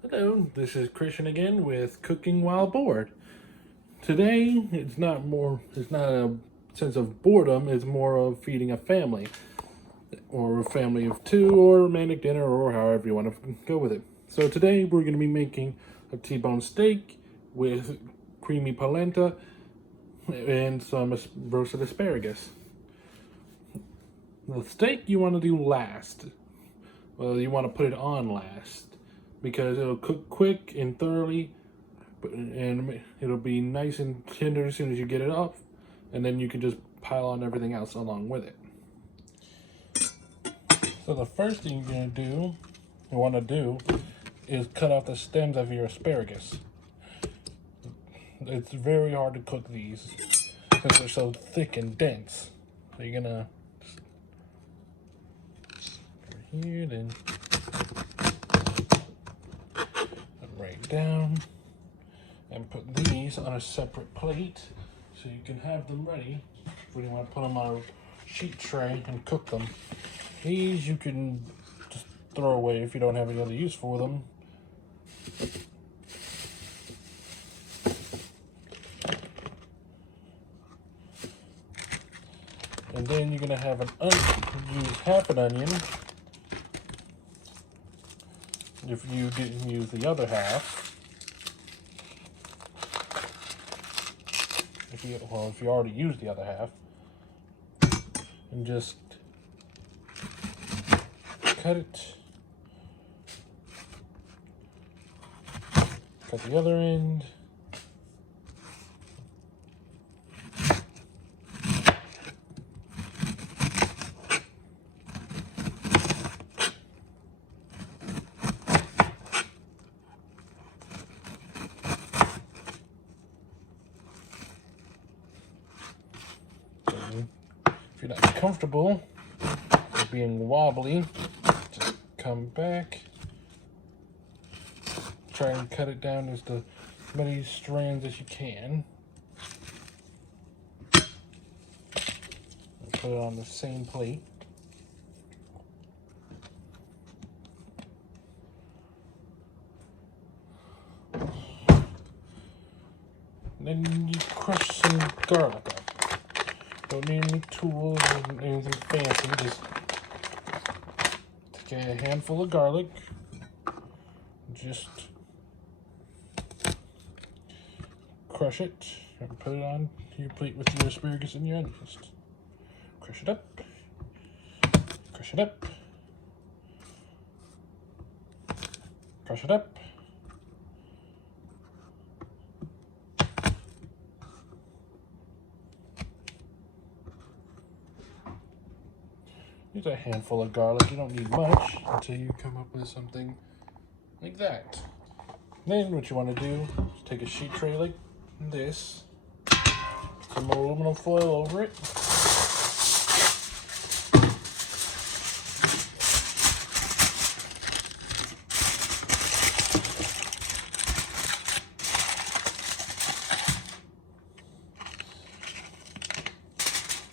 Hello, this is Christian again with Cooking While Bored. Today, it's not a sense of boredom, it's more of feeding a family, or a family of two, or romantic dinner, or however you want to go with it. So today, we're going to be making a T-bone steak with creamy polenta and some roasted asparagus. The steak you want to do last. Well, you want to put it on last because it'll cook quick and thoroughly, and it'll be nice and tender as soon as you get it up, and then you can just pile on everything else along with it. So the first thing you want to do, is cut off the stems of your asparagus. It's very hard to cook these because they're so thick and dense. So you're gonna over here, then right down, and put these on a separate plate so you can have them ready when you want to put them on a sheet tray and cook them. These you can just throw away if you don't have any other use for them. And then you're gonna have use half an onion if you didn't use the other half. If you already used the other half, and just cut it. Cut the other end. If you're not comfortable with being wobbly, just come back. Try and cut it down as many strands as you can. And put it on the same plate. And then you crush some garlic up. Don't need any tools or anything fancy. Just take a handful of garlic. Just crush it and put it on your plate with your asparagus and your onions. Crush it up. Crush it up. Crush it up. Use a handful of garlic. You don't need much until you come up with something like that. Then what you want to do is take a sheet tray like this, put some aluminum foil over it,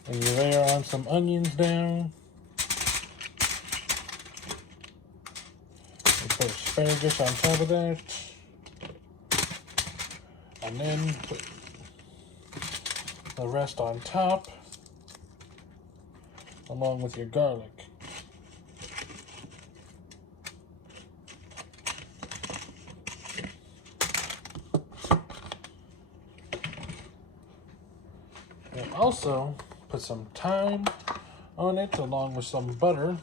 and you layer on some onions down. Put asparagus on top of that, and then put the rest on top, along with your garlic. And also put some thyme on it, along with some butter.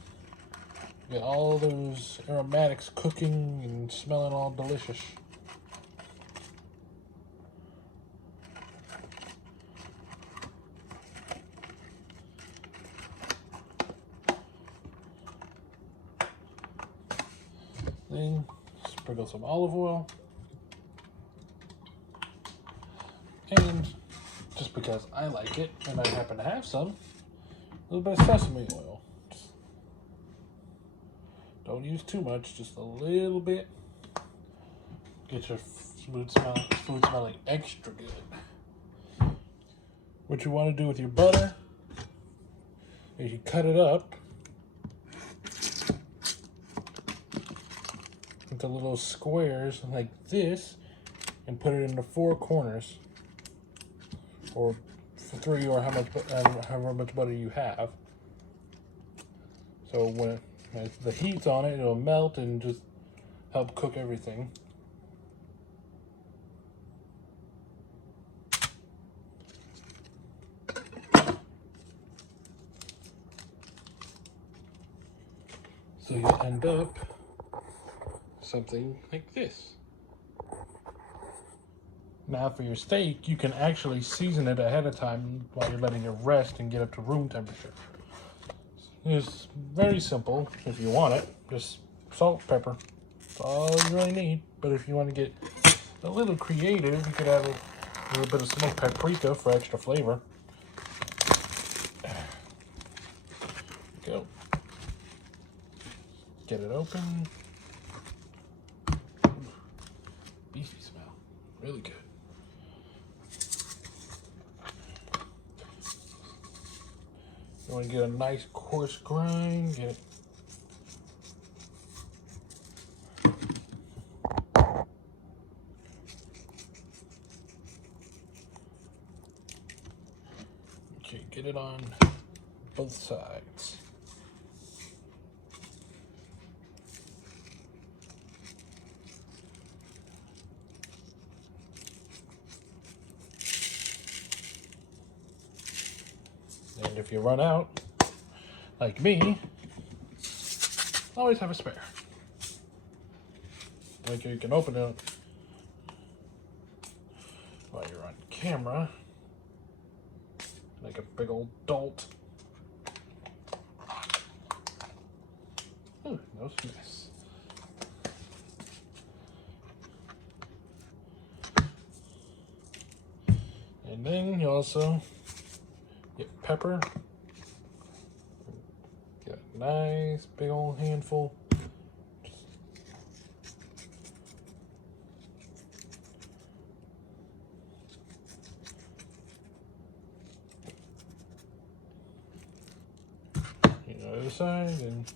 Get all those aromatics cooking and smelling all delicious. Then sprinkle some olive oil. And just because I like it and I happen to have some, a little bit of sesame oil. Don't use too much, just a little bit. Get your food smelling extra good. What you want to do with your butter is you cut it up into little squares like this and put it into 4 corners, or 3, or however much butter you have. So when the heat's on it, it'll melt and just help cook everything. So you end up something like this. Now for your steak, you can actually season it ahead of time while you're letting it rest and get up to room temperature. It's very simple if you want it. Just salt, pepper. That's all you really need. But if you want to get a little creative, you could add a little bit of smoked paprika for extra flavor. There you go. Get it open. Beefy smell. Really good. You want to get a nice coarse grind. Get it. Okay, get it on both sides. And if you run out, like me, always have a spare. Like you can open it while you're on camera, like a big old dolt. Ooh, no mess. And then you also get pepper. Get a nice big old handful. The other side, and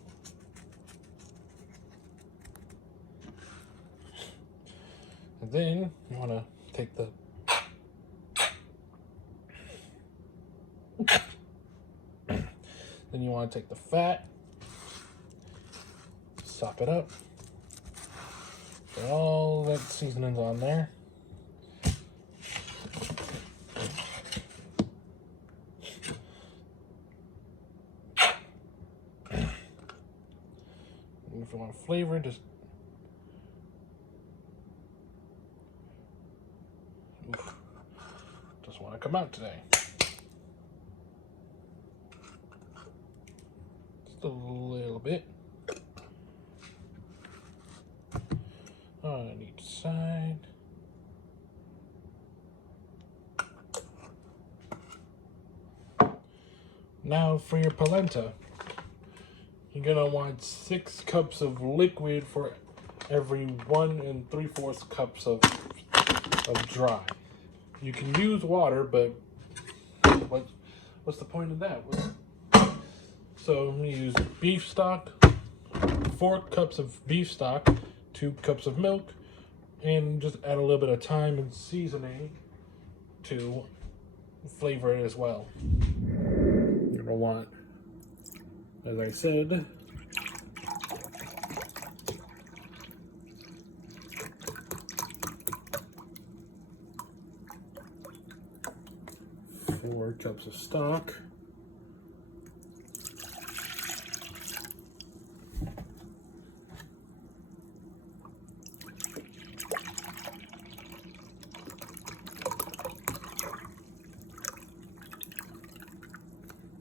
then you want to take the fat, sop it up, put all that seasonings on there. And if you want to flavor, just want to come out today. Just a little bit on each side. Now for your polenta, you're gonna want 6 cups of liquid for every 1 3/4 cups of dry. You can use water, but what's the point of that? So we use beef stock, 4 cups of beef stock, 2 cups of milk, and just add a little bit of thyme and seasoning to flavor it as well. You're gonna want, as I said, 4 cups of stock.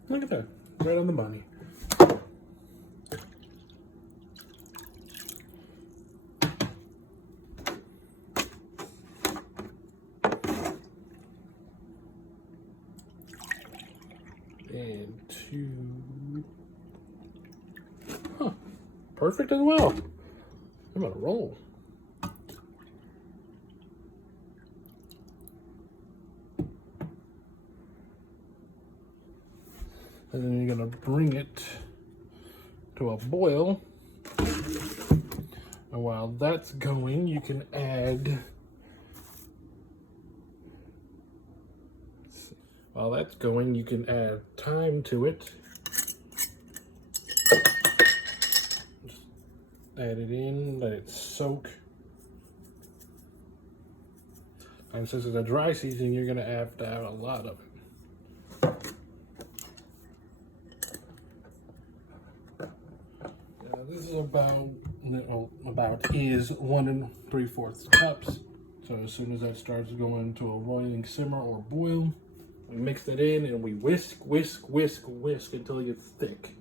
Look at that, right on the money. And 2. Huh, perfect as well. I'm on a roll. And then you're gonna bring it to a boil And while that's going, you can add thyme to it. Just add it in, let it soak. And since it's a dry season, you're gonna have to add a lot of it. This is about is 1 3/4 cups. So as soon as that starts going to a boiling simmer or boil, we mix that in and we whisk until it gets thick.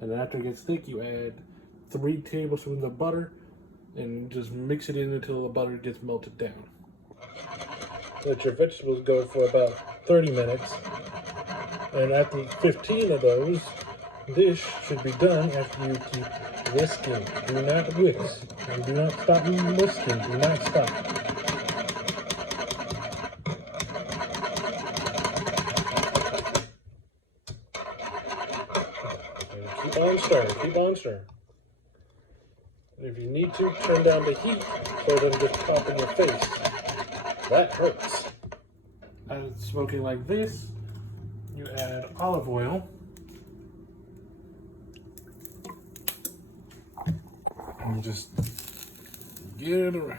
And after it gets thick, you add 3 tablespoons of butter and just mix it in until the butter gets melted down. Let your vegetables go for about 30 minutes. And after 15 of those, dish should be done after you keep whisking. Do not whisk. And do not stop whisking. Do not stop. And keep on stirring. Keep on stirring. And if you need to, turn down the heat so it doesn't just pop in your face. That hurts. As it's smoking like this, you add olive oil. And just get it around.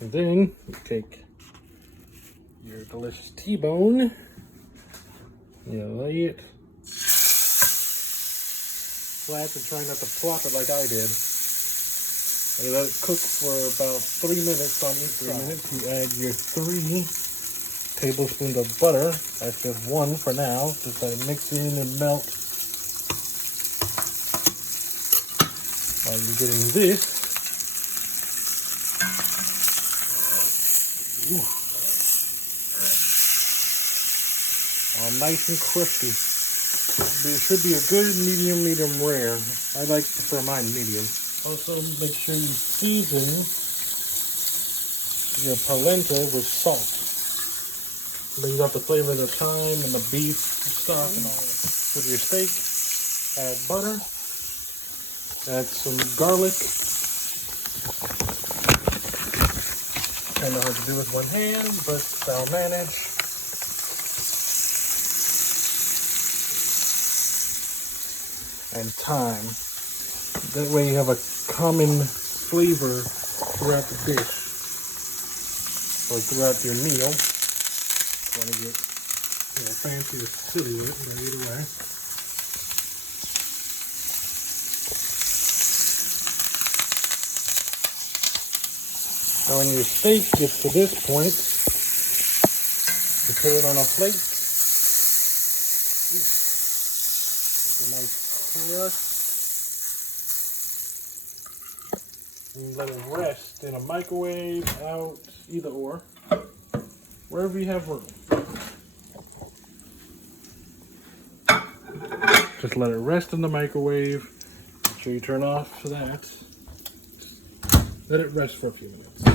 And then you take your delicious T-bone, you lay it flat and try not to plop it like I did. And let it cook for about 3 minutes on each side. 3 minutes, you add your 3 tablespoons of butter. That's just 1 for now. Just let it mix in and melt. While you're getting this, all nice and crispy. It should be a good medium rare. I like for mine medium. Also, make sure you season your polenta with salt. Brings out the flavor of the thyme and the beef stock and all that. With your steak, add butter, add some garlic. Kind of hard to do with one hand, but I'll manage. And thyme. That way you have a common flavor throughout the dish, or throughout your meal. Want to get fancy or silly with it, but either way. So when your steak gets to this point, you put it on a plate. There's a nice crust. And let it rest in a microwave, out, either or, wherever you have room. Just let it rest in the microwave. Make sure you turn off that. Let it rest for a few minutes.